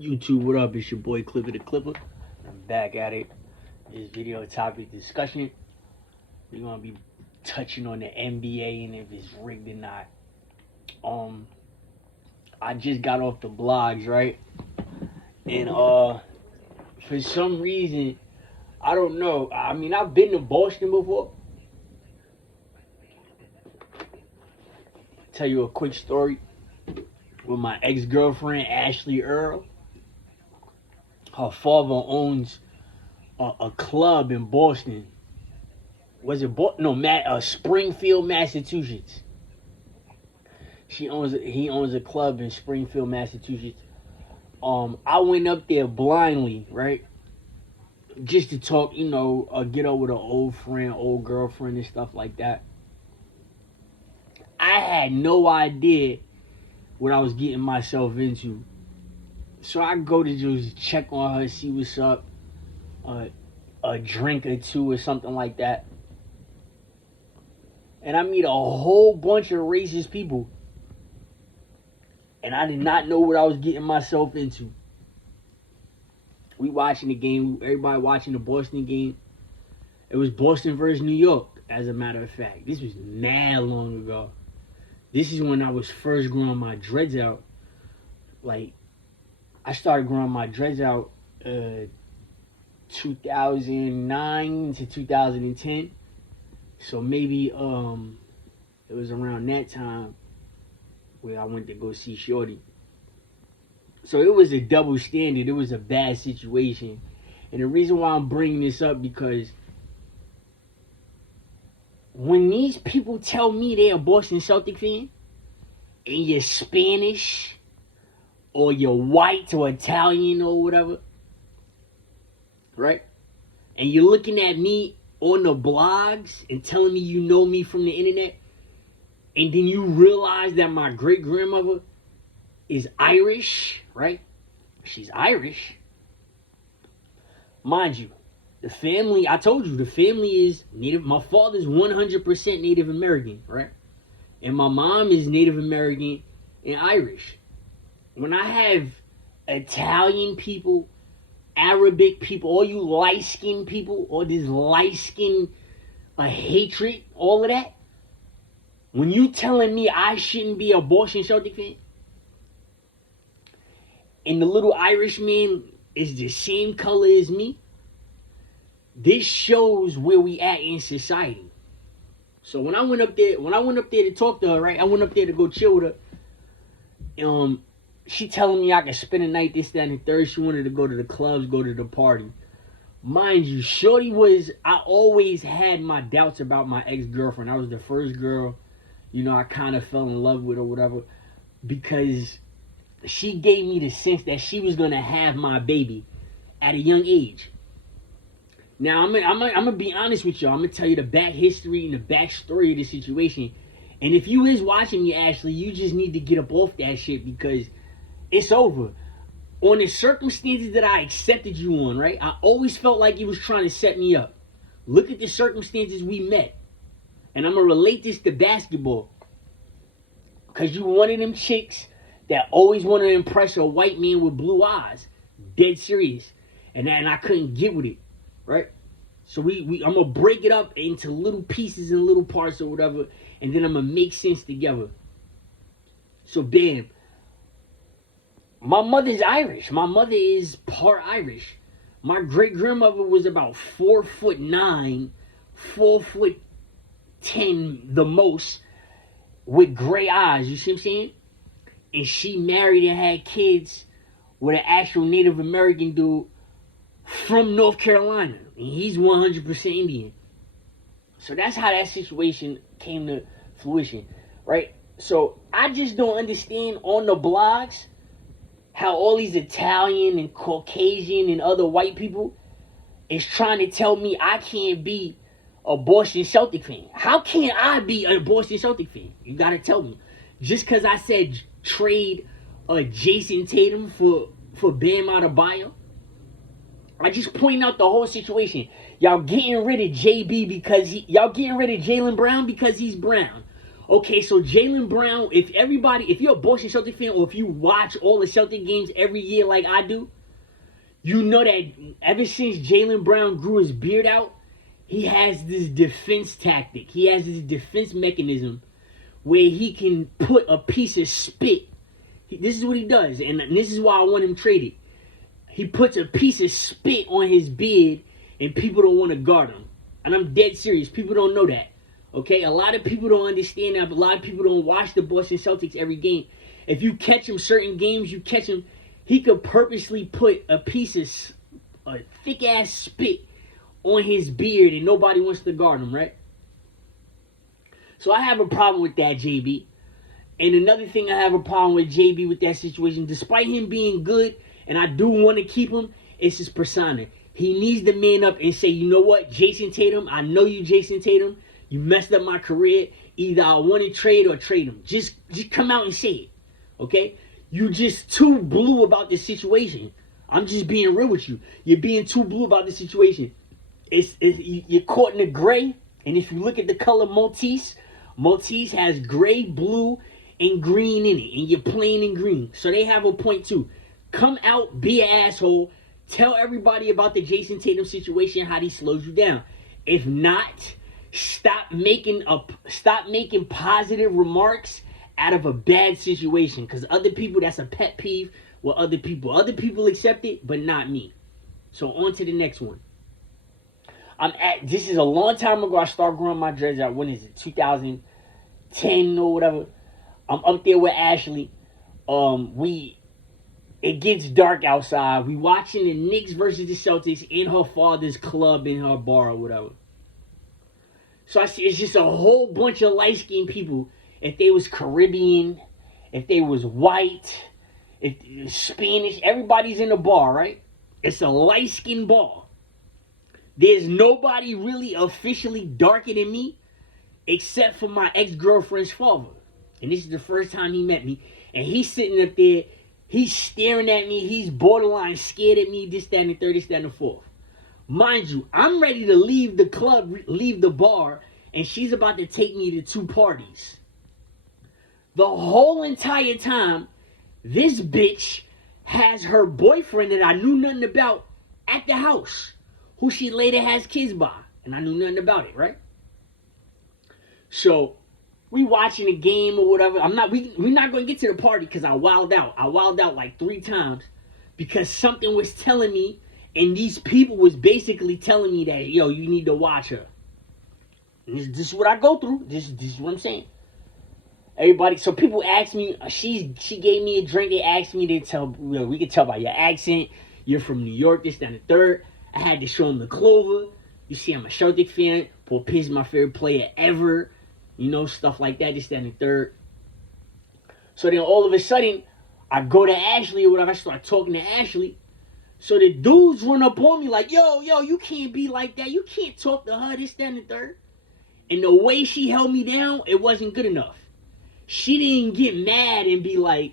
YouTube, what up? It's your boy Clipper the Clipper. I'm back at it. This video topic discussion. We're gonna be touching on the NBA and if it's rigged or not. I just got off the blogs, right? And for some reason, I don't know. I mean, I've been to Boston before. Tell you a quick story with my ex-girlfriend Ashley Earl. Her father owns a club in Boston. Was it Springfield, Massachusetts? He owns a club in Springfield, Massachusetts. I went up there blindly, right? Just to talk, get over the old friend, old girlfriend and stuff like that. I had no idea what I was getting myself into. So I go to just check on her, see what's up, a drink or two or something like that. And I meet a whole bunch of racist people. And I did not know what I was getting myself into. We watching the game, everybody watching the Boston game. It was Boston versus New York, as a matter of fact. This was mad long ago. This is when I was first growing my dreads out. Like, I started growing my dreads out 2009 to 2010. So maybe it was around that time where I went to go see Shorty. So it was a double standard. It was a bad situation. And the reason why I'm bringing this up because when these people tell me they're a Boston Celtic fan and you're Spanish or you're white or Italian or whatever, right? And you're looking at me on the blogs and telling me you know me from the internet, and then you realize that my great-grandmother is Irish, right? She's Irish. Mind you, the family, I told you, the family is Native. My father's 100% Native American, right? And my mom is Native American and Irish. When I have Italian people, Arabic people, all you light-skinned people, all this light-skinned hatred, all of that, when you telling me I shouldn't be a Boston Celtic fan, and the little Irishman is the same color as me, this shows where we at in society. So when I went up there to talk to her, right? I went up there to go chill with her. She telling me I could spend a night, this, that, and the third. She wanted to go to the clubs, go to the party. Mind you, Shorty I always had my doubts about my ex-girlfriend. I was the first girl, I kind of fell in love with or whatever, because she gave me the sense that she was going to have my baby at a young age. Now, I'm going to be honest with y'all. I'm going to tell you the back history and the back story of the situation. And if you is watching me, Ashley, you just need to get up off that shit because it's over. On the circumstances that I accepted you on, right? I always felt like he was trying to set me up. Look at the circumstances we met. And I'm going to relate this to basketball. Because you one of them chicks that always wanted to impress a white man with blue eyes. Dead serious. And I couldn't get with it. Right? So I'm going to break it up into little pieces and little parts or whatever. And then I'm going to make sense together. So, bam. My mother's Irish. My mother is part Irish. My great-grandmother was about 4'9", 4'10", the most, with gray eyes. You see what I'm saying? And she married and had kids with an actual Native American dude from North Carolina. And he's 100% Indian. So that's how that situation came to fruition, right? So I just don't understand on the blogs how all these Italian and Caucasian and other white people is trying to tell me I can't be a Boston Celtic fan. How can I be a Boston Celtic fan? You gotta tell me. Just because I said trade Jason Tatum for Bam Adebayo? I just point out the whole situation. Y'all getting rid of JB because y'all getting rid of Jaylen Brown because he's brown. Okay, so Jaylen Brown, if you're a Boston Celtics fan, or if you watch all the Celtic games every year like I do, you know that ever since Jaylen Brown grew his beard out, he has this defense tactic. He has this defense mechanism where he can put a piece of spit. This is what he does, and this is why I want him traded. He puts a piece of spit on his beard, and people don't want to guard him. And I'm dead serious. People don't know that. Okay? A lot of people don't understand that, but a lot of people don't watch the Boston Celtics every game. If you catch him certain games, you catch him, he could purposely put a piece of a thick-ass spit on his beard, and nobody wants to guard him, right? So I have a problem with that, JB. And another thing I have a problem with JB with that situation, despite him being good, and I do want to keep him, it's his persona. He needs to man up and say, you know what, Jason Tatum, I know you, Jason Tatum. You messed up my career. Either I want to trade or trade him. Just come out and say it, okay? You just too blue about this situation. I'm just being real with you. You're being too blue about the situation. You're caught in the gray, and if you look at the color Maltese has gray, blue, and green in it, and you're playing in green. So they have a point too. Come out, be an asshole, tell everybody about the Jason Tatum situation, how he slows you down. If not, stop making positive remarks out of a bad situation, because other people, that's a pet peeve with other people. Other people accept it, but not me. So on to the next one. This is a long time ago. I started growing my dreads out. When is it? 2010 or whatever. I'm up there with Ashley. It gets dark outside. We watching the Knicks versus the Celtics in her father's club, in her bar or whatever. So I see it's just a whole bunch of light-skinned people. If they was Caribbean, if they was white, if Spanish, everybody's in the bar, right? It's a light-skinned bar. There's nobody really officially darker than me except for my ex-girlfriend's father. And this is the first time he met me. And he's sitting up there. He's staring at me. He's borderline scared at me. This, that, and the third, this, that, and the fourth. Mind you, I'm ready to leave the club, leave the bar, and she's about to take me to 2 parties. The whole entire time, this bitch has her boyfriend that I knew nothing about at the house, who she later has kids by. And I knew nothing about it, right? So we watching a game or whatever. We're not going to get to the party because I wilded out. I wilded out like 3 times because something was telling me, and these people was basically telling me that, yo, you need to watch her. And this is what I go through. This is what I'm saying. Everybody, so people ask me, she gave me a drink. They asked me to tell, we can tell by your accent, you're from New York, this, that, and the third. I had to show them the Clover. You see, I'm a Celtic fan. Paul Pierce is my favorite player ever. You know, stuff like that, this, that, and the third. So then all of a sudden, I go to Ashley or whatever. I start talking to Ashley. So the dudes run up on me like, yo, you can't be like that. You can't talk to her, this, that, and the third. And the way she held me down, it wasn't good enough. She didn't get mad and be like,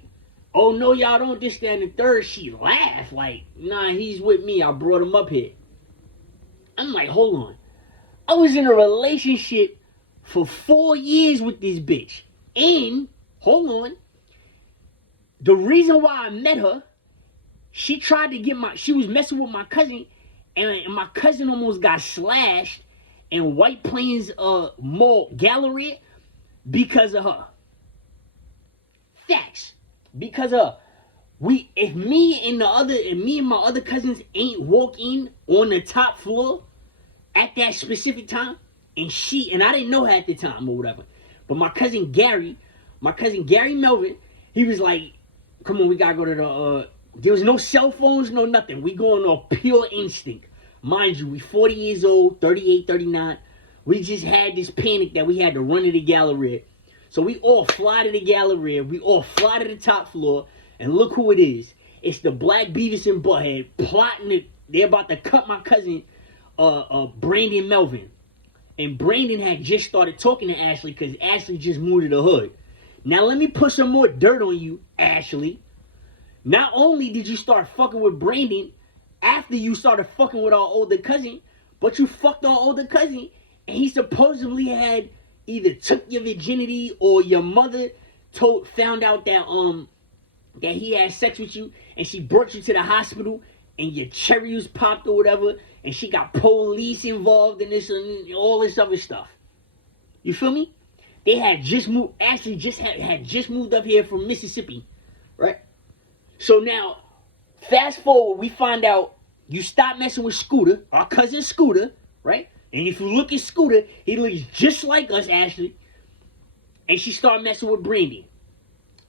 oh, no, y'all don't, this, that, and the third. She laughed like, nah, he's with me. I brought him up here. I'm like, hold on. I was in a relationship for 4 years with this bitch. And, hold on, the reason why I met her, she tried to she was messing with my cousin, and my cousin almost got slashed in White Plains Mall Gallery because of her. Facts. Because of her. If me and my other cousins ain't walk in on the top floor at that specific time, and I didn't know her at the time or whatever, but my cousin Gary Melvin, he was like, come on, we gotta go to the, there was no cell phones, no nothing. We going on pure instinct. Mind you, we 40 years old, 38, 39. We just had this panic that we had to run to the Galleria. So we all fly to the Galleria. We all fly to the top floor. And look who it is. It's the Black Beavis and Butthead plotting it. They're about to cut my cousin, Brandon Melvin. And Brandon had just started talking to Ashley because Ashley just moved to the hood. Now let me put some more dirt on you, Ashley. Not only did you start fucking with Brandon after you started fucking with our older cousin, but you fucked our older cousin, and he supposedly had either took your virginity or your mother found out that he had sex with you and she brought you to the hospital and your cherry was popped or whatever and she got police involved in this and all this other stuff. You feel me? They had just moved, Ashley had just moved up here from Mississippi, right? So now, fast forward, we find out you stop messing with Scooter, our cousin Scooter, right? And if you look at Scooter, he looks just like us, Ashley. And she started messing with Brandy.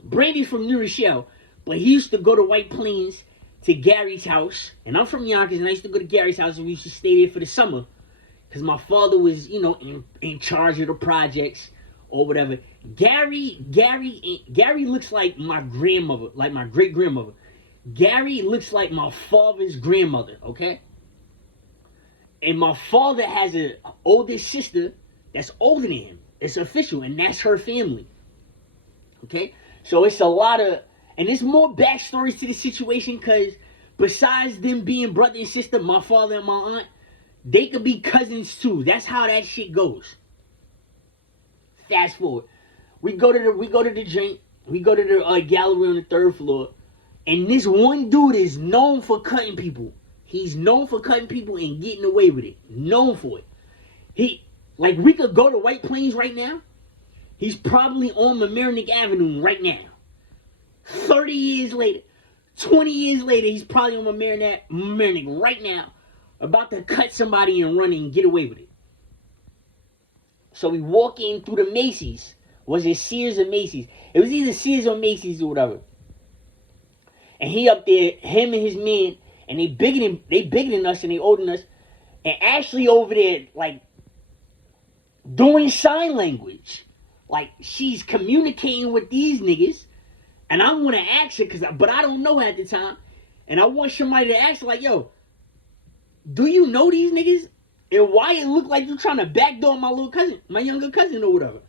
Brandy's from New Rochelle, but he used to go to White Plains to Gary's house. And I'm from Yonkers, and I used to go to Gary's house, and we used to stay there for the summer. Because my father was, in charge of the projects or whatever. Gary looks like my grandmother, like my great-grandmother. Gary looks like my father's grandmother, okay? And my father has an older sister that's older than him. It's official, and that's her family. Okay? So it's a lot of... And there's more backstories to the situation because besides them being brother and sister, my father and my aunt, they could be cousins too. That's how that shit goes. Fast forward. We go to the drink. We go to the gallery on the 3rd floor. And this one dude is known for cutting people. He's known for cutting people and getting away with it. Known for it. We could go to White Plains right now. He's probably on Mamaroneck Avenue right now. 30 years later, 20 years later, he's probably on Mamaroneck right now, about to cut somebody and run and get away with it. So we walk in through the Macy's. Was it Sears or Macy's? It was either Sears or Macy's or whatever. And he up there, him and his man, and they bigger than us and they older than us. And Ashley over there, like, doing sign language. Like, she's communicating with these niggas. And I want to ask her, but I don't know at the time. And I want somebody to ask her, like, yo, do you know these niggas? And why it look like you trying to backdoor my little cousin, my younger cousin or whatever?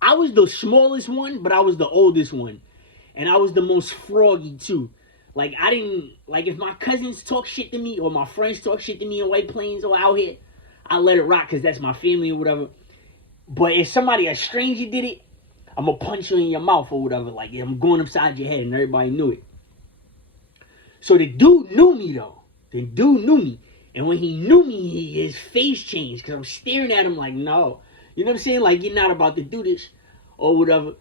I was the smallest one, but I was the oldest one. And I was the most froggy, too. Like, if my cousins talk shit to me or my friends talk shit to me in White Plains or out here, I let it rock because that's my family or whatever. But if a stranger did it, I'm going to punch you in your mouth or whatever. Like, I'm going upside your head and everybody knew it. So the dude knew me, though. The dude knew me. And when he knew me, his face changed because I'm staring at him like, no. You know what I'm saying? Like, you're not about to do this or whatever.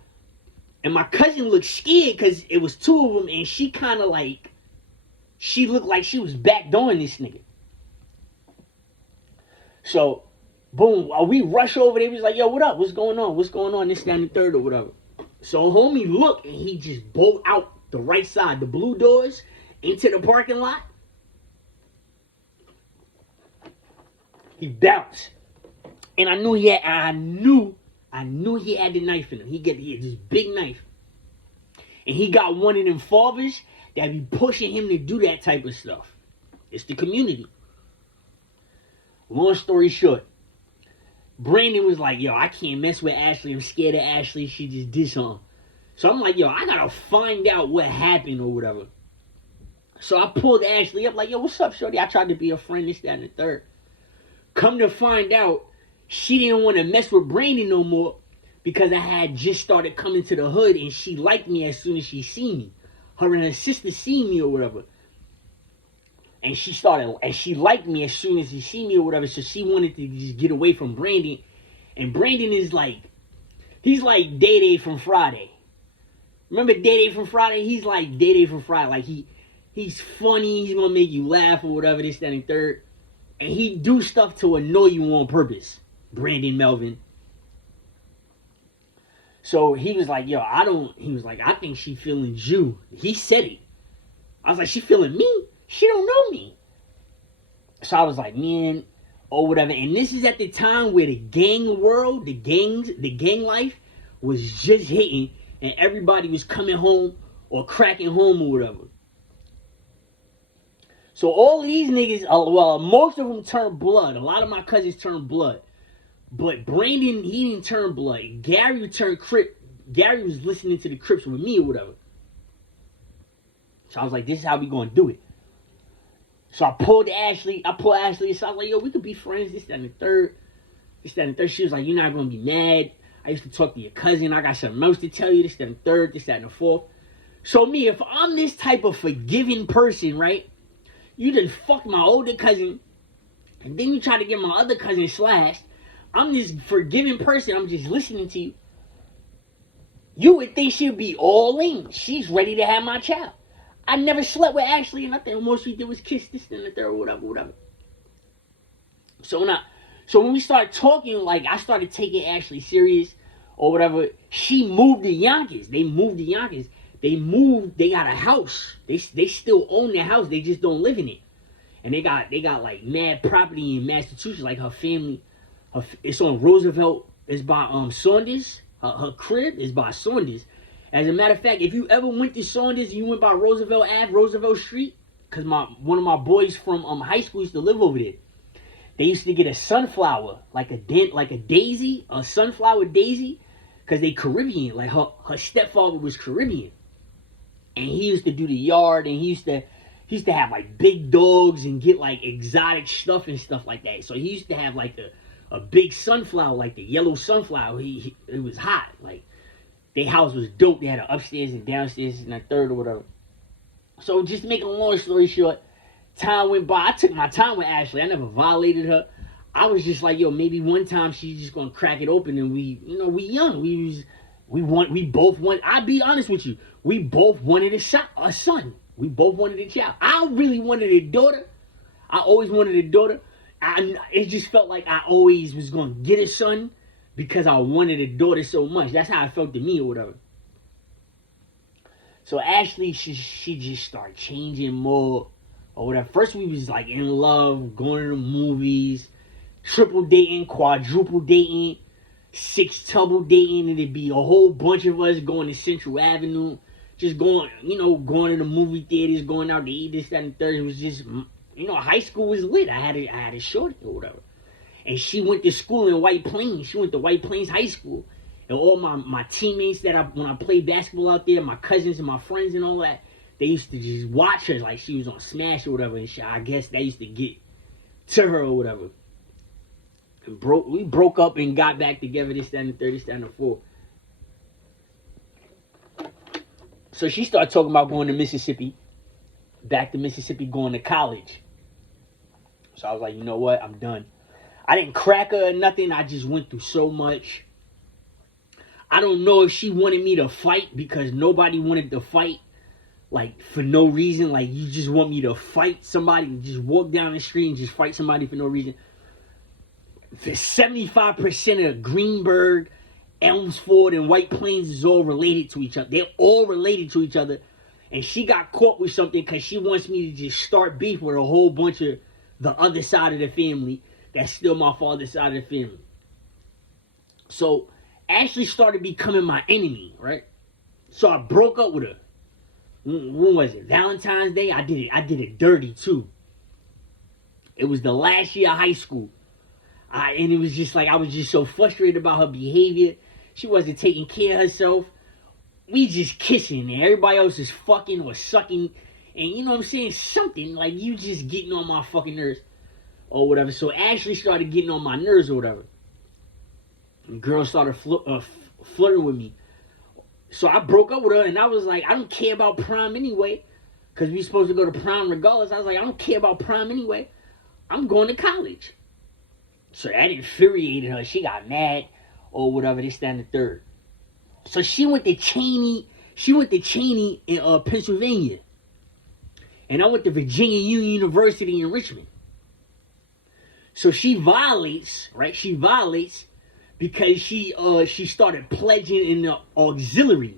And my cousin looked scared because it was 2 of them, and she kind of like, she looked like she was backdooring this nigga. So, boom, we rush over there. He was like, yo, what up? What's going on? What's going on? This, that, and the third or whatever. So, homie looked, and he just bolt out the right side, the blue doors, into the parking lot. He bounced. And I knew he had the knife in him. He had this big knife. And he got one of them fathers that be pushing him to do that type of stuff. It's the community. Long story short, Brandon was like, yo, I can't mess with Ashley. I'm scared of Ashley. She just did something. So I'm like, yo, I gotta find out what happened or whatever. So I pulled Ashley up like, yo, what's up, shorty? I tried to be a friend, this, that, and the third. Come to find out, she didn't want to mess with Brandon no more because I had just started coming to the hood and she liked me as soon as she seen me. Her and her sister seen me or whatever. And she liked me as soon as she seen me or whatever. So she wanted to just get away from Brandon. And Brandon is like, he's like Day-Day from Friday. Remember Day-Day from Friday? He's like Day-Day from Friday. Like he's funny. He's going to make you laugh or whatever, this, that, and third. And he do stuff to annoy you on purpose. Brandon Melvin. So he was like, I think she feeling you. He said it. I was like, she feeling me? She don't know me. So I was like, man, or whatever. And this is at the time where the gang world, the gang life was just hitting and everybody was coming home or cracking home or whatever. So all these niggas, most of them turned blood. A lot of my cousins turned blood. But Brandon, he didn't turn blood. Gary turned Crip. Gary was listening to the Crips with me or whatever. So I was like, this is how we going to do it. So I pulled Ashley. So I was like, yo, we could be friends, this, that, and the third. This, that, and the third. She was like, you're not going to be mad. I used to talk to your cousin. I got something else to tell you. This, that, and the third. This, that, and the fourth. So me, if I'm this type of forgiving person, right? You done fucked my older cousin, and then you try to get my other cousin slashed. I'm this forgiving person. I'm just listening to you. You would think she'd be all in. She's ready to have my child. I never slept with Ashley, and nothing. Most we did was kiss this, and the third, whatever. So when we started talking, like I started taking Ashley serious or whatever. She moved to Yonkers. They moved to Yonkers. They moved. They got a house. They still own their house. They just don't live in it. And they got like mad property in Massachusetts. Like her family, it's on Roosevelt. It's by Saunders. Her crib is by Saunders. As a matter of fact, if you ever went to Saunders and you went by Roosevelt Ave, Roosevelt Street, because one of my boys from high school used to live over there. They used to get a sunflower, like a daisy, a sunflower daisy, because they Caribbean. Like her stepfather was Caribbean, and he used to do the yard, and he used to have like big dogs and get like exotic stuff and stuff like that. So he used to have like a big sunflower, like the yellow sunflower. It was hot. Like their house was dope. They had an upstairs and downstairs and a third or whatever. So just to make a long story short, time went by. I took my time with Ashley. I never violated her. I was just like, yo, maybe one time she's just gonna crack it open, and we young. We both want. I'll be honest with you. We both wanted a son. We both wanted a child. I really wanted a daughter. I always wanted a daughter. It just felt like I always was gonna get a son because I wanted a daughter so much. That's how it felt to me or whatever. So Ashley, she just started changing more or whatever. First we was like in love, going to the movies, triple dating, quadruple dating, six-double dating, and it'd be a whole bunch of us going to Central Avenue, just going to the movie theaters, going out to eat, this, that, and the third. It was just, high school was lit. I had a shorty or whatever. And she went to school in White Plains. She went to White Plains High School. And all my teammates when I played basketball out there, my cousins and my friends and all that, they used to just watch her like she was on Smash or whatever. And I guess that used to get to her or whatever. And we broke up and got back together, this, that, and the third, this, that, and the fourth. So she started talking about going to Mississippi, back to Mississippi, going to college. So I was like, you know what? I'm done. I didn't crack her or nothing. I just went through so much. I don't know if she wanted me to fight because nobody wanted to fight, like, for no reason. Like, you just want me to fight somebody and just walk down the street and just fight somebody for no reason. 75% of Greenberg, Elmsford, and White Plains is all related to each other. They're all related to each other. And she got caught with something because she wants me to just start beef with a whole bunch of the other side of the family that's still my father's side of the family. So Ashley started becoming my enemy, right? So I broke up with her. When was it? Valentine's Day? I did it dirty too. It was the last year of high school. And it was just like, I was just so frustrated about her behavior. She wasn't taking care of herself. We just kissing and everybody else is fucking or sucking. And you know what I'm saying? Something like you just getting on my fucking nerves or whatever. So Ashley started getting on my nerves or whatever. And girls started flirting with me. So I broke up with her and I was like, I don't care about prom anyway. Because we supposed to go to prom regardless. I was like, I don't care about prom anyway. I'm going to college. So that infuriated her. She got mad or whatever, this, that, and the third. So she went to Cheney. She went to Cheney in Pennsylvania. And I went to Virginia Union University in Richmond. So she violates, right? She violates because she started pledging in the auxiliary.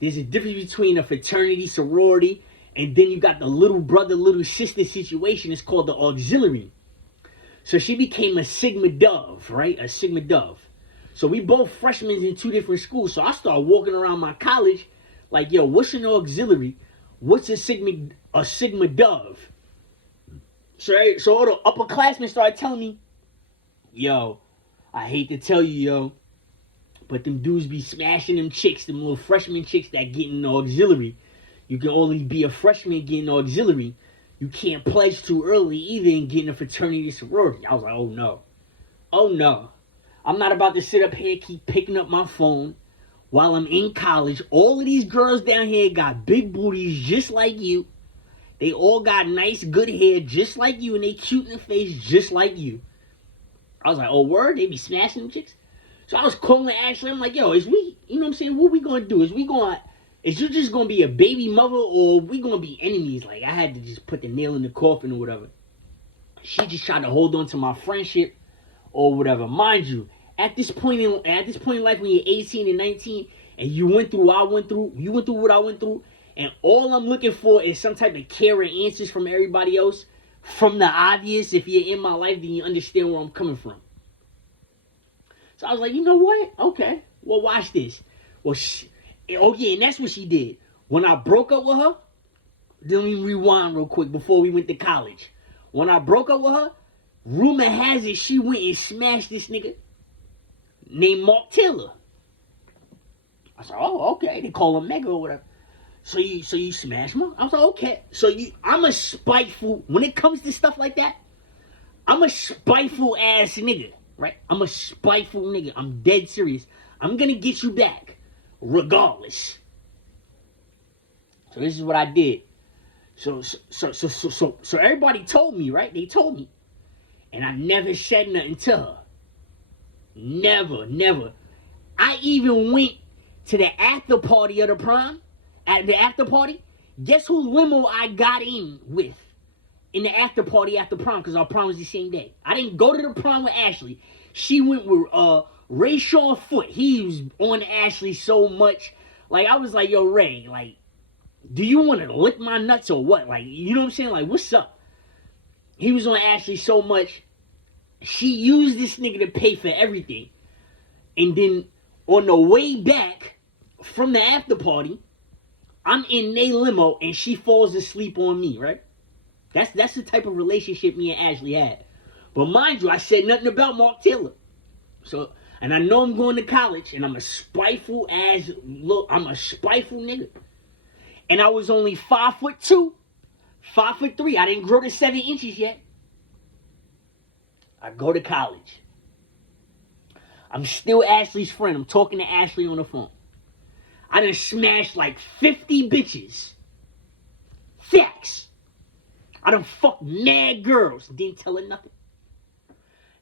There's a difference between a fraternity, sorority, and then you got the little brother, little sister situation. It's called the auxiliary. So she became a Sigma Dove, right? A Sigma Dove. So we both freshmen in two different schools. So I started walking around my college like, yo, what's an auxiliary? What's a Sigma Dove? So all the upperclassmen started telling me, yo, I hate to tell you, yo, but them dudes be smashing them chicks, them little freshman chicks that get in the auxiliary. You can only be a freshman getting auxiliary. You can't pledge too early either and get in a fraternity or sorority. I was like, oh no. Oh no. I'm not about to sit up here keep picking up my phone while I'm in college. All of these girls down here got big booties just like you. They all got nice, good hair just like you, and they cute in the face just like you. I was like, oh, word? They be smashing them chicks? So I was calling Ashley. I'm like, yo, is we, you know what I'm saying? What we going to do? Is you just going to be a baby mother, or we going to be enemies? Like, I had to just put the nail in the coffin or whatever. She just tried to hold on to my friendship or whatever. Mind you, at this point in life, when you're 18 and 19, and you went through what I went through, and all I'm looking for is some type of care and answers from everybody else. From the obvious, if you're in my life, then you understand where I'm coming from. So I was like, you know what? Okay, well, watch this. Well, and that's what she did. When I broke up with her, let me rewind real quick before we went to college. When I broke up with her, rumor has it she went and smashed this nigga named Mark Taylor. I said, oh, okay. They call him Mega or whatever. So you smash Mark? I was like, okay. I'm a spiteful, when it comes to stuff like that, I'm a spiteful ass nigga, right? I'm a spiteful nigga. I'm dead serious. I'm gonna get you back, regardless. So this is what I did. So everybody told me, right? They told me. And I never said nothing to her. Never. I even went to the after party of the prom. At the after party, guess who limo I got in with in the after party after prom? Because our prom was the same day. I didn't go to the prom with Ashley. She went with Ray Sean Foot. He was on Ashley so much. Like, I was like, yo, Ray, like, do you want to lick my nuts or what? Like, you know what I'm saying? Like, what's up? He was on Ashley so much. She used this nigga to pay for everything. And then on the way back from the after party, I'm in they limo and she falls asleep on me, right? That's the type of relationship me and Ashley had. But mind you, I said nothing about Mark Taylor. So, and I know I'm going to college, and I'm a spiteful nigga. And I was only 5'2", 5'3". I didn't grow to 7 inches yet. I go to college. I'm still Ashley's friend. I'm talking to Ashley on the phone. I done smashed like 50 bitches. Facts. I done fucked mad girls. Didn't tell her nothing.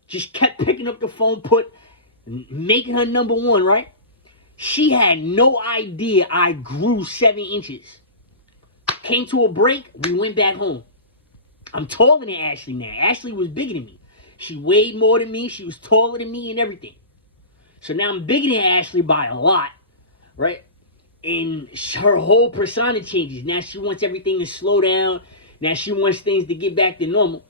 Just kept picking up the phone, making her number one, right? She had no idea I grew 7 inches. Came to a break, we went back home. I'm taller than Ashley now. Ashley was bigger than me. She weighed more than me. She was taller than me and everything. So now I'm bigger than Ashley by a lot, right? And her whole persona changes. Now she wants everything to slow down. Now she wants things to get back to normal.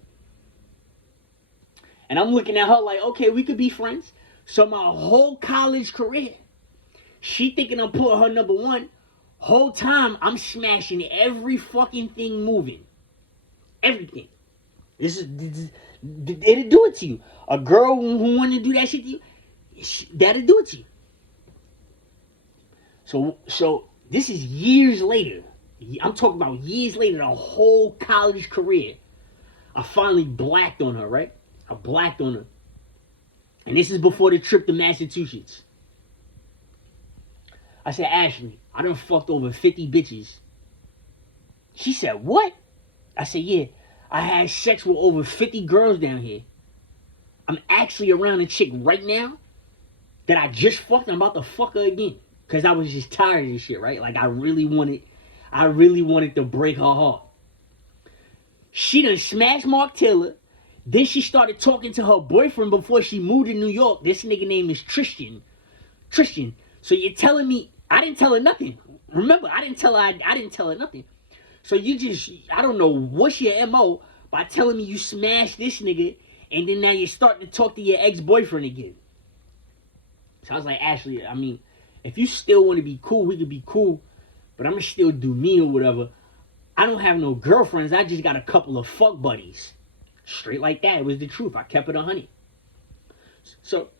And I'm looking at her like, okay, we could be friends. So my whole college career, she thinking I'm putting her number one. Whole time, I'm smashing every fucking thing moving. Everything. It'll do it to you. A girl who want to do that shit to you, that'll do it to you. So this is years later. I'm talking about years later, the whole college career. I finally blacked on her, right? I blacked on her. And this is before the trip to Massachusetts. I said, Ashley, I done fucked over 50 bitches. She said, what? I said, yeah, I had sex with over 50 girls down here. I'm actually around a chick right now that I just fucked. I'm about to fuck her again. Because I was just tired of this shit, right? Like, I really wanted to break her heart. She done smashed Mark Taylor. Then she started talking to her boyfriend before she moved to New York. This nigga name is Tristan. So you're telling me, I didn't tell her nothing. Remember, I didn't tell her nothing. So I don't know what's your MO by telling me you smashed this nigga, and then now you're starting to talk to your ex-boyfriend again. So I was like, Ashley, I mean, if you still want to be cool, we could be cool, but I'm going to still do me or whatever. I don't have no girlfriends. I just got a couple of fuck buddies. Straight like that. It was the truth. I kept it 100. So,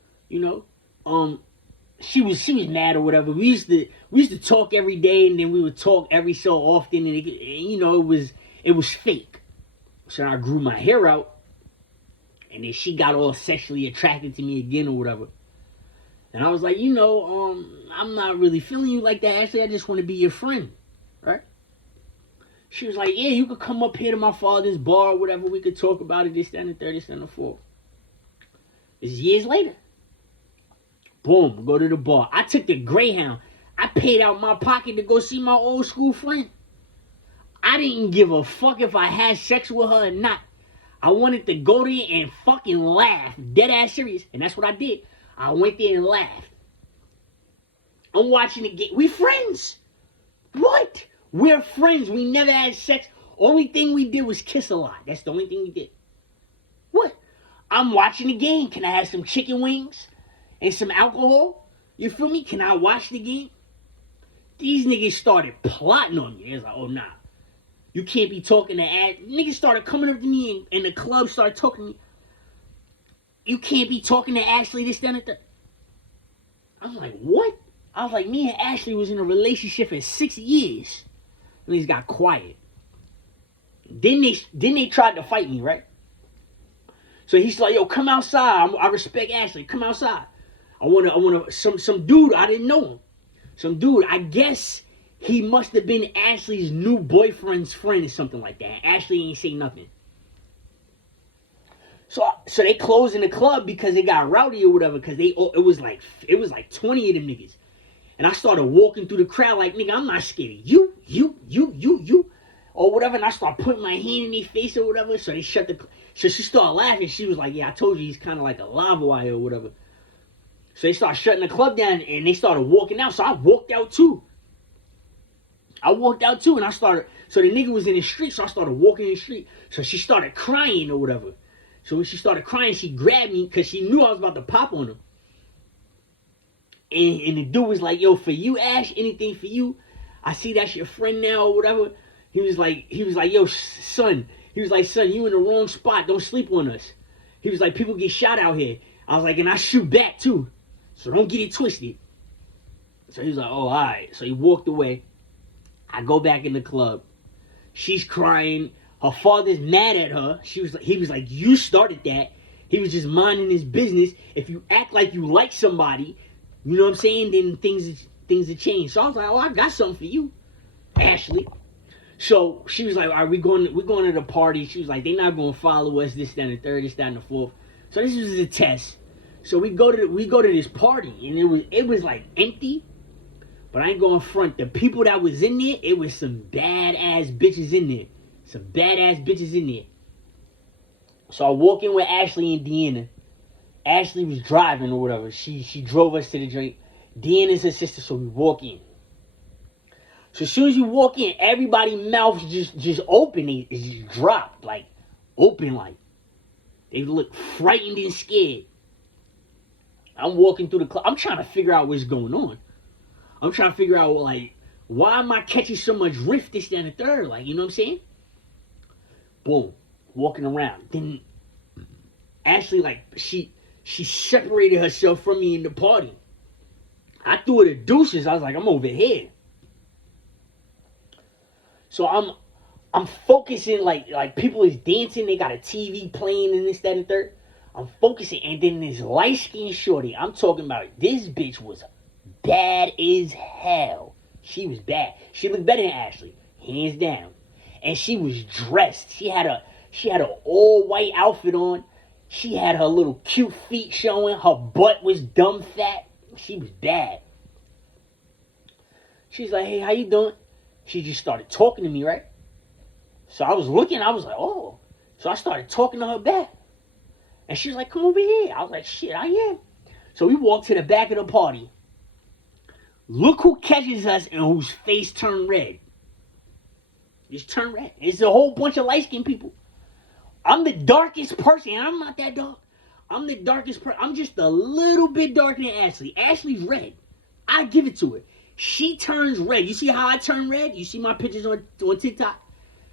she was mad or whatever. We used to talk every day, and then we would talk every so often, and it was fake. So I grew my hair out, and then she got all sexually attracted to me again or whatever. And I was like, I'm not really feeling you like that, Ashley. I just want to be your friend, right? She was like, yeah, you could come up here to my father's bar or whatever. We could talk about it, this, that, and the third, this, and the fourth. This is years later. Boom, go to the bar. I took the Greyhound. I paid out my pocket to go see my old school friend. I didn't give a fuck if I had sex with her or not. I wanted to go there and fucking laugh. Dead ass serious. And that's what I did. I went there and laughed. I'm watching the game. We friends. What? We're friends. We never had sex. Only thing we did was kiss a lot. That's the only thing we did. What? I'm watching the game. Can I have some chicken wings and some alcohol? You feel me? Can I watch the game? These niggas started plotting on me. They was like, oh, nah. You can't be talking to Ash. Niggas started coming up to me in the club, started talking to me. You can't be talking to Ashley, this, that, and that. I was like, what? I was like, me and Ashley was in a relationship for 6 years. And these got quiet. Then they tried to fight me, right? So he's like, yo, come outside. I respect Ashley. Come outside. I want some dude. I didn't know him. Some dude. I guess he must have been Ashley's new boyfriend's friend or something like that. Ashley ain't say nothing. So they closed in the club because it got rowdy or whatever. Because it was like 20 of them niggas. And I started walking through the crowd like, nigga, I'm not scared of you, or whatever. And I started putting my hand in their face or whatever. So they so she started laughing. She was like, yeah, I told you he's kind of like a lava wire or whatever. So they started shutting the club down and they started walking out. So I walked out too. And I started, so the nigga was in the street. So I started walking in the street. So she started crying or whatever. So when she started crying, she grabbed me because she knew I was about to pop on her. And the dude was like, yo, for you, Ash, anything for you. I see that's your friend now or whatever. He was like, yo, son. He was like, son, you in the wrong spot. Don't sleep on us. He was like, people get shot out here. I was like, and I shoot back too. So don't get it twisted. So he was like, oh, all right. So he walked away. I go back in the club. She's crying. Her father's mad at her. He was like, you started that. He was just minding his business. If you act like you like somebody, you know what I'm saying, then things have changed. So I was like, oh, I got something for you, Ashley. So she was like, all right, we're going to the party. She was like, they're not going to follow us, this, that, and the third, this, that, and the fourth. So this was a test. So we go to this party, and it was like empty. But I ain't going front. The people that was in there, it was some badass bitches in there. So I walk in with Ashley and Deanna. Ashley was driving or whatever. She drove us to the joint. Deanna's her sister, so we walk in. So as soon as you walk in, everybody's mouth just open. It just dropped, like open, like they look frightened and scared. I'm walking through the club. I'm trying to figure out what's going on. I'm trying to figure out, like, why am I catching so much rift, this, that, and the third? Like, you know what I'm saying? Boom. Walking around. Then Ashley, like, she separated herself from me in the party. I threw her the deuces. I was like, I'm over here. So I'm focusing, like people is dancing. They got a TV playing and this, that, and third. I'm focusing. And then this light-skinned shorty, I'm talking about, this bitch was bad as hell. She was bad. She looked better than Ashley, hands down. And she was dressed. She had an all white outfit on. She had her little cute feet showing. Her butt was dumb fat. She was bad. She's like, hey, how you doing? She just started talking to me, right? So I was looking. I was like, oh. So I started talking to her back. And she was like, come over here. I was like, shit, I am. So we walked to the back of the party. Look who catches us and whose face turned red. Just turned red. It's a whole bunch of light-skinned people. I'm the darkest person. I'm not that dark. I'm the darkest person. I'm just a little bit darker than Ashley. Ashley's red. I give it to her. She turns red. You see how I turn red? You see my pictures on TikTok?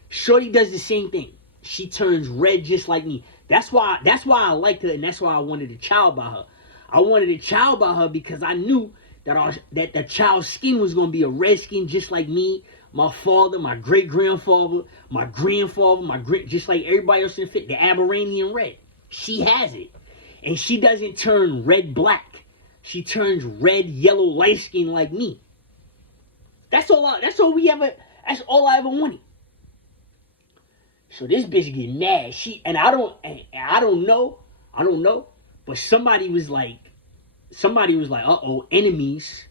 Shorty does the same thing. She turns red just like me. That's why I liked her, and that's why I wanted a child by her. I wanted a child by her because I knew that the child's skin was going to be a red skin just like me, my father, my great-grandfather, my grandfather, just like everybody else in the fit, the Aberranian red. She has it. And she doesn't turn red-black. she turns red, yellow, light skin like me. That's all I ever wanted. So this bitch get mad. I don't know, but somebody was like, uh-oh, enemies,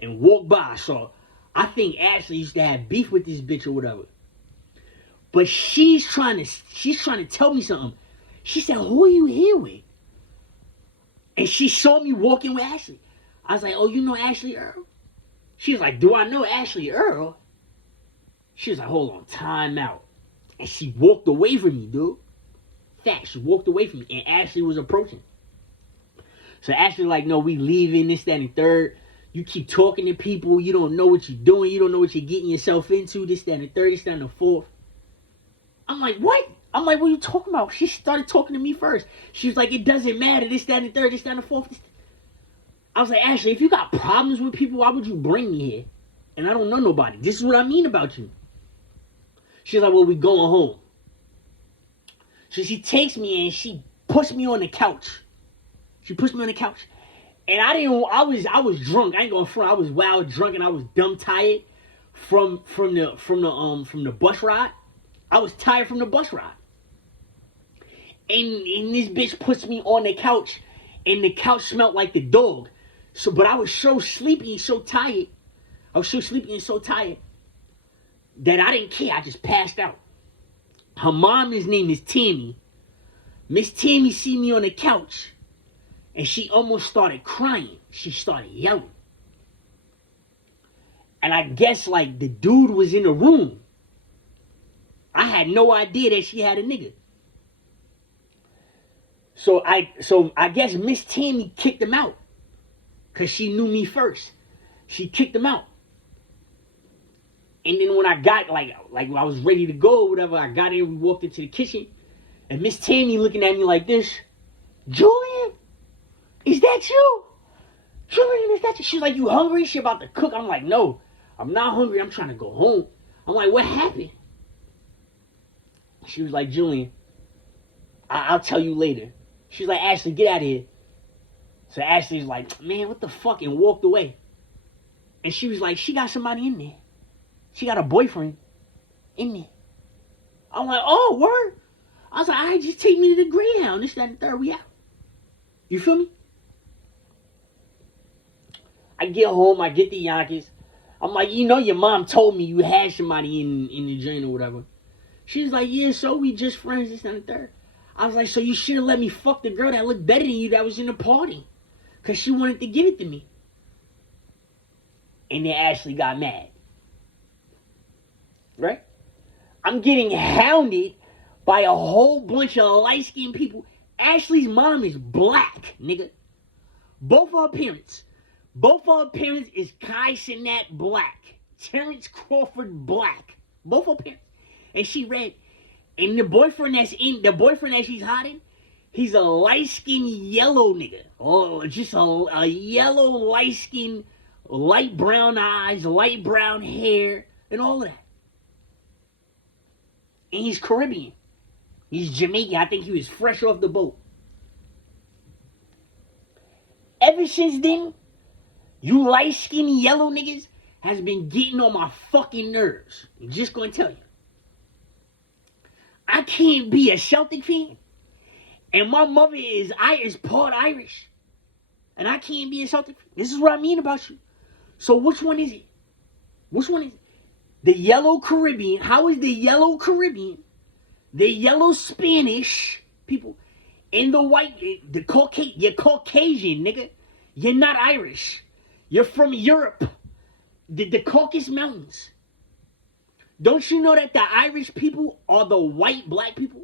and walked by. So I think Ashley used to have beef with this bitch or whatever. But she's trying to tell me something. She said, "Who are you here with?" And she saw me walking with Ashley. I was like, "Oh, you know Ashley Earl?" She was like, "Do I know Ashley Earl?" She was like, "Hold on, time out." And she walked away from me, dude. Fact, she walked away from me, and Ashley was approaching. So Ashley like, "No, we leaving, this, that, and the third. You keep talking to people, you don't know what you're doing, you don't know what you're getting yourself into, this, that, and the third, this, that, and the fourth." I'm like, "What?" I'm like, "What are you talking about?" She started talking to me first. She was like, "It doesn't matter, this, that, and the third, this, that, and the fourth. I was like, "Ashley, if you got problems with people, why would you bring me here? And I don't know nobody. This is what I mean about you." She's like, "Well, we going home." So she takes me and she pushed me on the couch. And I was drunk. I ain't gonna front. I was wild drunk and I was dumb tired from the bus ride. I was tired from the bus ride. And this bitch puts me on the couch, and the couch smelled like the dog. But I was so sleepy and so tired. That I didn't care. I just passed out. Her mom's name is Tammy. Miss Tammy see me on the couch, and she almost started crying. She started yelling. And I guess like the dude was in the room. I had no idea that she had a nigga. So I guess Miss Tammy kicked him out. Cause she knew me first. She kicked him out. And then when I got like when I was ready to go or whatever, I got in, we walked into the kitchen, and Miss Tammy looking at me like this, "Julian, is that you? Julian, is that you?" She's like, "You hungry?" She about to cook. I'm like, "No, I'm not hungry. I'm trying to go home." I'm like, "What happened?" She was like, "Julian, I'll tell you later." She's like, "Ashley, get out of here." So Ashley's like, "Man, what the fuck?" and walked away. And she was like, "She got somebody in there. She got a boyfriend in there." I'm like, "Oh, word?" I was like, "All right, just take me to the Greyhound. This, that, and the third, we out." You feel me? I get home, I get the Yonkers. I'm like, "You know your mom told me you had somebody in the joint or whatever." She's like, "Yeah, so we just friends, this, that, and the third." I was like, "So you should have let me fuck the girl that looked better than you that was in the party. Because she wanted to give it to me." And then Ashley got mad. Right? I'm getting hounded by a whole bunch of light-skinned people. Ashley's mom is black, nigga. Both of her parents is Kai Cenat black. Terrence Crawford black. Both of her parents. And she red. And the boyfriend that she's hiding, he's a light-skinned yellow nigga. Oh, just a yellow light-skinned, light brown eyes, light brown hair, and all of that. And he's Caribbean. He's Jamaican. I think he was fresh off the boat. Ever since then, you light-skinned yellow niggas has been getting on my fucking nerves. I'm just gonna tell you. I can't be a Celtic fan. And my mother is part Irish. And I can't be a Celtic fan. This is what I mean about you. So which one is it? The yellow Caribbean. How is the yellow Caribbean, the yellow Spanish people, and the white, you're Caucasian, nigga. You're not Irish. You're from Europe. The Caucasus Mountains. Don't you know that the Irish people are the white black people?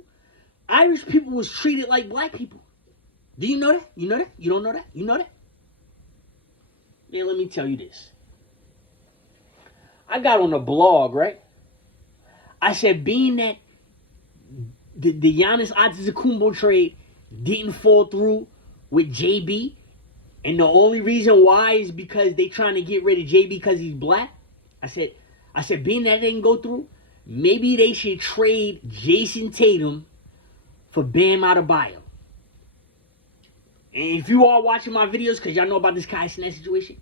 Irish people was treated like black people. Do you know that? You know that? You don't know that? You know that? Man, let me tell you this. I got on a blog, right? I said, being that the Giannis Antetokounmpo trade didn't fall through with JB, and the only reason why is because they trying to get rid of JB because he's black. I said, being that didn't go through, maybe they should trade Jason Tatum for Bam Adebayo. And if you are watching my videos, because y'all know about this Kai Cenat situation,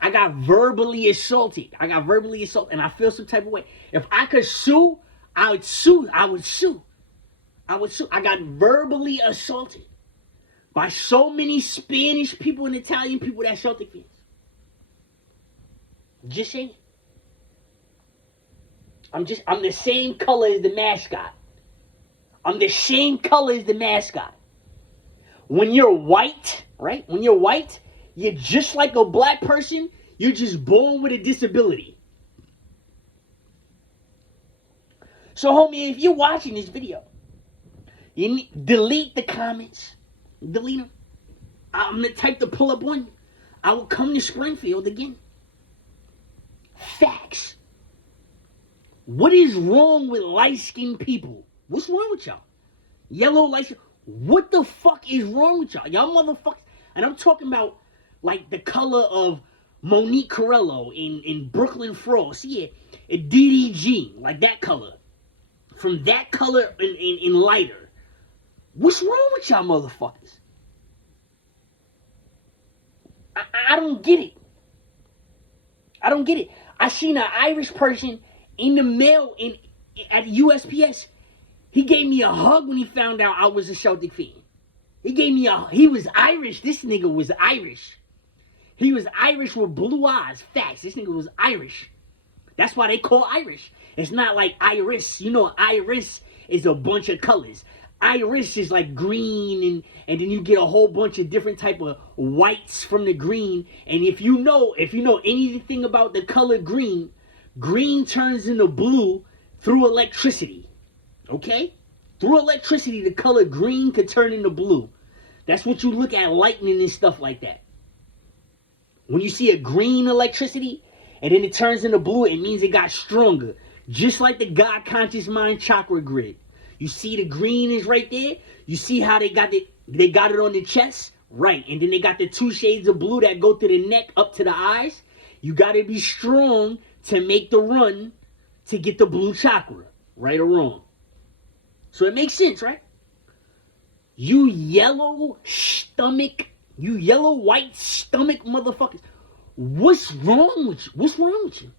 I got verbally assaulted. And I feel some type of way. If I could sue, I would sue. I got verbally assaulted by so many Spanish people and Italian people that Celtic fans. Just saying. I'm the same color as the mascot. When you're white, right? When you're white, you're just like a black person. You're just born with a disability. So, homie, if you're watching this video, you delete the comments. Delete them. I'm the type to pull up on you. I will come to Springfield again. Facts. What is wrong with light-skinned people? What's wrong with y'all? Yellow, light. What the fuck is wrong with y'all? Y'all motherfuckers. And I'm talking about, like, the color of Monique Corello in Brooklyn Frost. Yeah, a DDG. Like that color. From that color in lighter. What's wrong with y'all motherfuckers? I don't get it. I seen an Irish person in the mail at USPS. He gave me a hug when he found out I was a Celtic fan. He was Irish. This nigga was Irish. He was Irish with blue eyes. Facts. This nigga was Irish. That's why they call Irish. It's not like iris. You know, iris is a bunch of colors. Iris is like green, and then you get a whole bunch of different type of whites from the green. And if you know anything about the color green, green turns into blue through electricity. Okay? Through electricity, the color green could turn into blue. That's what you look at lightning and stuff like that. When you see a green electricity, and then it turns into blue, it means it got stronger. Just like the God conscious mind chakra grid. You see the green is right there. You see how they got it on the chest? Right. And then they got the 2 shades of blue that go to the neck up to the eyes. You got to be strong to make the run to get the blue chakra. Right or wrong? So it makes sense, right? You yellow white stomach motherfuckers. What's wrong with you?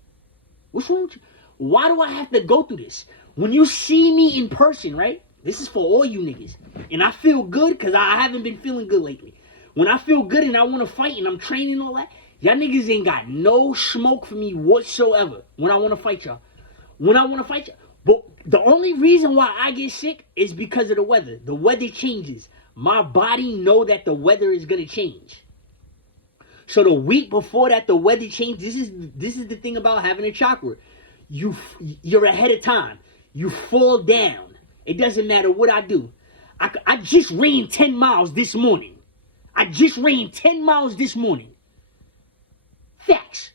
Why do I have to go through this? When you see me in person, right? This is for all you niggas. And I feel good because I haven't been feeling good lately. When I feel good and I want to fight and I'm training and all that, y'all niggas ain't got no smoke for me whatsoever when I want to fight y'all. But the only reason why I get sick is because of the weather. The weather changes. My body know that the weather is going to change. So the week before that, the weather changes. This is the thing about having a chakra. You're ahead of time. You fall down. It doesn't matter what I do. I just ran 10 miles this morning. Facts.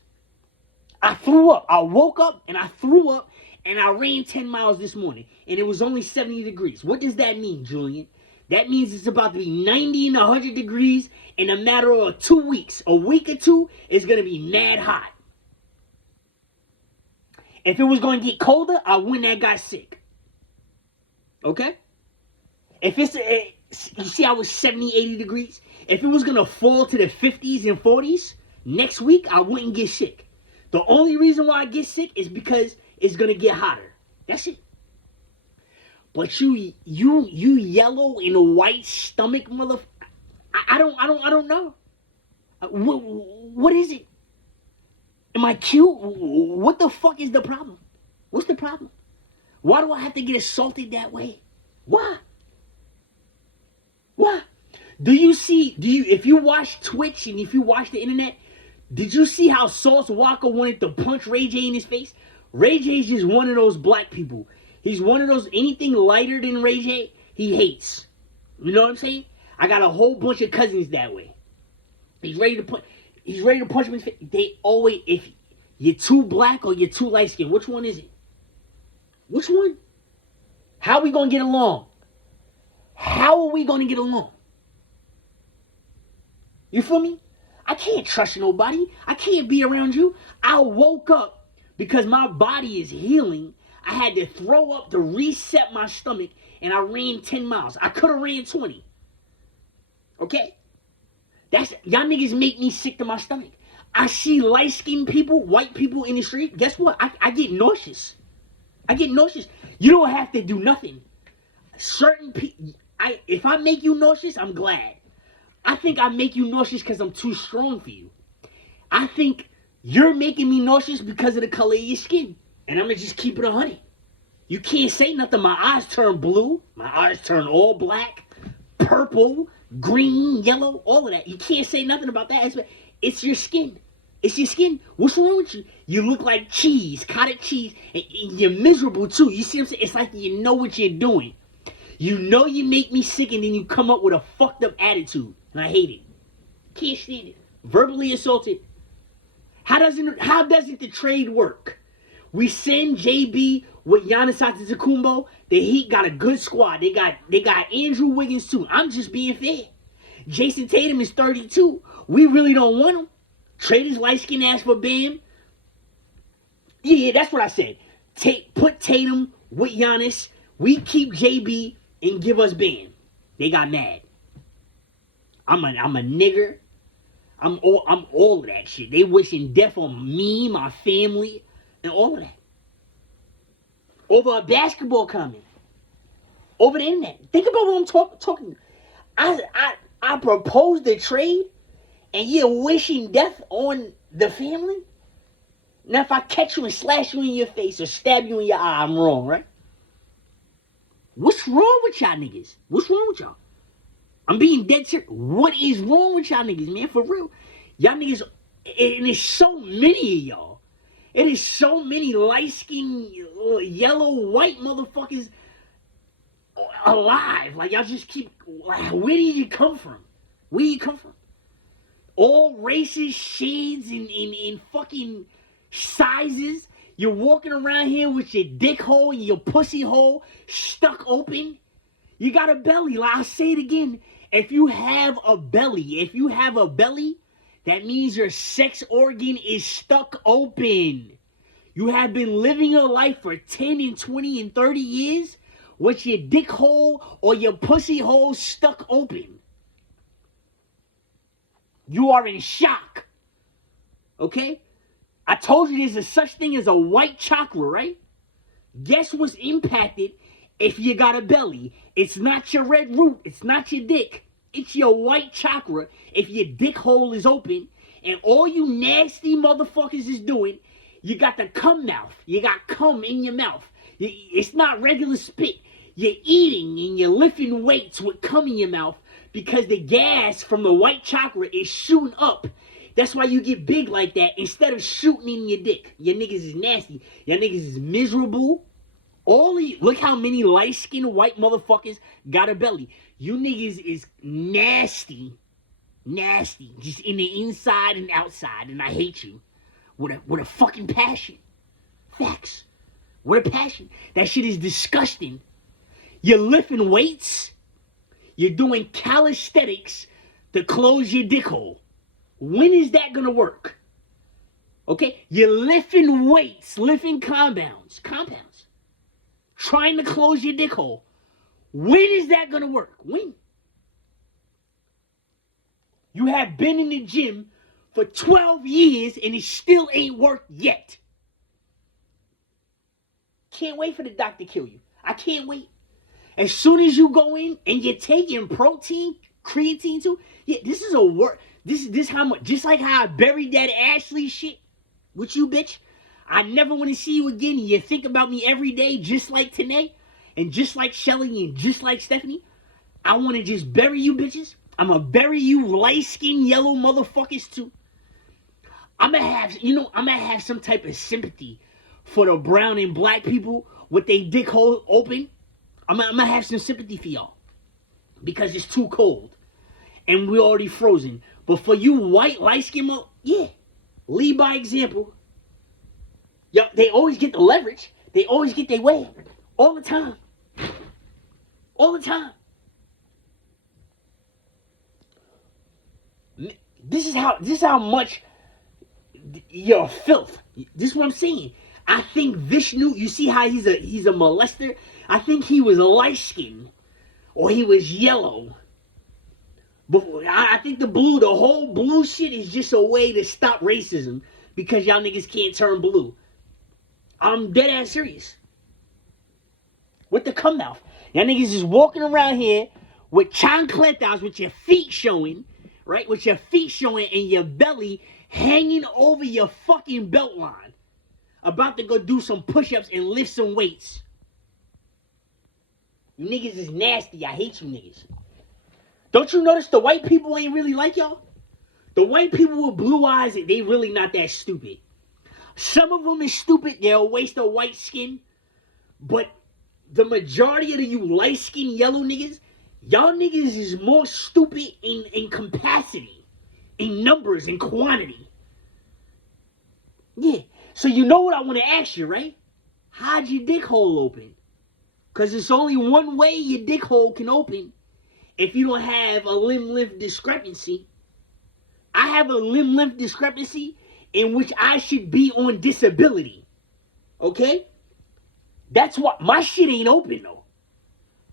I threw up. I woke up and I threw up and I ran 10 miles this morning. And it was only 70 degrees. What does that mean, Julian? That means it's about to be 90 and 100 degrees in a matter of 2 weeks. A week or two is going to be mad hot. If it was going to get colder, I wouldn't have got sick. Okay? If you see I was 70, 80 degrees? If it was going to fall to the 50s and 40s next week, I wouldn't get sick. The only reason why I get sick is because it's going to get hotter. That's it. But you yellow and a white stomach motherfucker. I don't know. What is it? Am I cute? What the fuck is the problem? What's the problem? Why do I have to get assaulted that way? Why? If you watch Twitch and if you watch the internet, did you see how Sauce Walker wanted to punch Ray J in his face? Ray J is just one of those black people. He's one of those, anything lighter than Ray J, he hates. You know what I'm saying? I got a whole bunch of cousins that way. He's ready to punch him in his face. They always, if you're too black or you're too light skinned, which one is it? Which one? How are we going to get along? You feel me? I can't trust nobody. I can't be around you. I woke up because my body is healing. I had to throw up to reset my stomach, and I ran 10 miles. I could have ran 20. Okay? Y'all niggas make me sick to my stomach. I see light-skinned people, white people in the street. Guess what? I get nauseous. I get nauseous. You don't have to do nothing. Certain people, if I make you nauseous, I'm glad. I think I make you nauseous because I'm too strong for you. I think you're making me nauseous because of the color of your skin. And I'm going to just keep it 100. You can't say nothing. My eyes turn blue. My eyes turn all black, purple, green, yellow, all of that. You can't say nothing about that. It's your skin. It's your skin. What's wrong with you? You look like cheese, cottage cheese, and you're miserable too. You see what I'm saying? It's like you know what you're doing. You know you make me sick, and then you come up with a fucked up attitude. And I hate it. Can't stand it. Verbally assaulted. How doesn't the trade work? We send JB with Giannis Antetokounmpo. The Heat got a good squad. They got Andrew Wiggins too. I'm just being fair. Jason Tatum is 32. We really don't want him. Trade his light-skinned ass for Bam. Yeah, that's what I said. Put Tatum with Giannis. We keep JB and give us Bam. They got mad. I'm a nigger. I'm all of that shit. They wishing death on me, my family, and all of that. Over a basketball comment. Over the internet. Think about what I'm talking. I proposed the trade, and you're wishing death on the family? Now, if I catch you and slash you in your face or stab you in your eye, I'm wrong, right? What's wrong with y'all niggas? What's wrong with y'all? I'm being dead serious. What is wrong with y'all niggas, man? For real. Y'all niggas, and there's so many of y'all. It is so many light-skinned, yellow, white motherfuckers alive. Like, y'all just keep, where did you come from? Where you come from? All races, shades, and fucking sizes. You're walking around here with your dick hole and your pussy hole stuck open. You got a belly. Like, I'll say it again. If you have a belly, that means your sex organ is stuck open. You have been living your life for 10 and 20 and 30 years with your dick hole or your pussy hole stuck open. You are in shock. Okay? I told you there's a such thing as a white chakra, right? Guess what's impacted if you got a belly? It's not your red root. It's not your dick. It's your white chakra if your dick hole is open. And all you nasty motherfuckers is doing, you got the cum mouth. You got cum in your mouth. It's not regular spit. You're eating and you're lifting weights with cum in your mouth because the gas from the white chakra is shooting up. That's why you get big like that instead of shooting in your dick. Your niggas is nasty. Your niggas is miserable. Look how many light-skinned white motherfuckers got a belly. You niggas is nasty. Nasty. Just in the inside and outside. And I hate you. With a fucking passion. Facts. With a passion. That shit is disgusting. You're lifting weights. You're doing calisthenics to close your dick hole. When is that gonna work? Okay? You're lifting weights. Lifting compounds. Trying to close your dick hole. When is that gonna work? When? You have been in the gym for 12 years and it still ain't worked yet. Can't wait for the doctor to kill you. I can't wait. As soon as you go in and you're taking protein, creatine too, yeah, this is a work. This how much, just like how I buried that Ashley shit with you, bitch. I never want to see you again. You think about me every day, just like Tanae, and just like Shelly, and just like Stephanie. I want to just bury you bitches. I'm going to bury you light-skinned yellow motherfuckers too. I'm going to have some type of sympathy for the brown and black people with their dick hole open. I'm going to have some sympathy for y'all. Because it's too cold. And we're already frozen. But for you white, light-skinned yeah. Lead by example. Yo, they always get the leverage. They always get their way. All the time. All the time. This is how much you're filth. This is what I'm saying. I think Vishnu, you see how he's a molester? I think he was light skinned or he was yellow. But I think the whole blue shit is just a way to stop racism because y'all niggas can't turn blue. I'm dead ass serious. With the cum mouth. Y'all niggas is walking around here with chancletas, with your feet showing, right? With your feet showing and your belly hanging over your fucking belt line. About to go do some push-ups and lift some weights. You niggas is nasty. I hate you niggas. Don't you notice the white people ain't really like y'all? The white people with blue eyes, they really not that stupid. Some of them is stupid. They're a waste of white skin. But the majority of you light-skinned yellow niggas, y'all niggas is more stupid in capacity, in numbers, in quantity. Yeah. So you know what I want to ask you, right? How'd your dick hole open? Because it's only one way your dick hole can open if you don't have a limb-length discrepancy. I have a limb-length discrepancy in which I should be on disability. Okay? That's why my shit ain't open, though.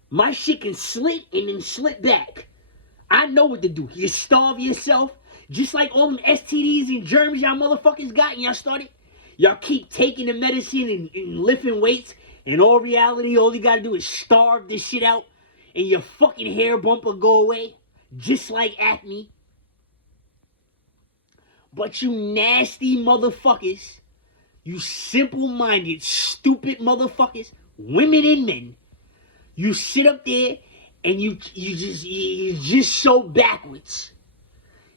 My shit can slit and then slit back. I know what to do. You starve yourself. Just like all them STDs and germs y'all motherfuckers got and y'all started. Y'all keep taking the medicine and lifting weights. In all reality, all you gotta do is starve this shit out. And your fucking hair bump will go away. Just like acne. But you nasty motherfuckers. You simple-minded, stupid motherfuckers. Women and men. You sit up there and you're just so backwards.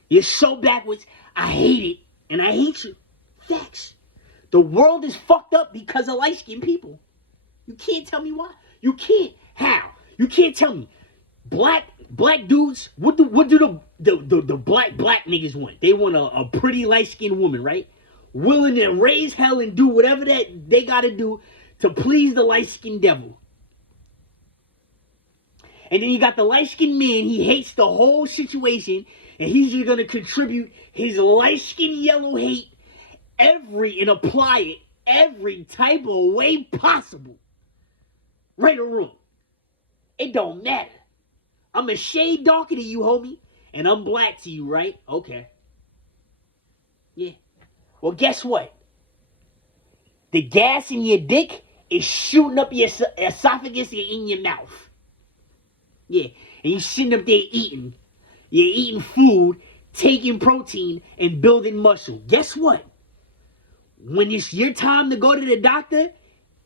You're so backwards. I hate it. And I hate you. Facts. The world is fucked up because of light-skinned people. You can't tell me why. You can't. How? You can't tell me. Black dudes, what do the black niggas want? They want a pretty light-skinned woman, right? Willing to raise hell and do whatever that they gotta do to please the light-skinned devil. And then you got the light-skinned man, he hates the whole situation, and he's just gonna contribute his light-skinned yellow hate and apply it every type of way possible. Right or wrong. It don't matter. I'm a shade darker than you, homie, and I'm black to you, right? Okay. Yeah. Well, guess what? The gas in your dick is shooting up your esophagus and in your mouth. Yeah. And you're sitting up there eating. You're eating food, taking protein, and building muscle. Guess what? When it's your time to go to the doctor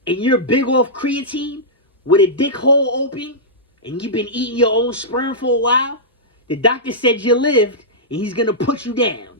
and you're big off creatine with a dick hole open and you've been eating your own sperm for a while, the doctor said you lived and he's going to put you down.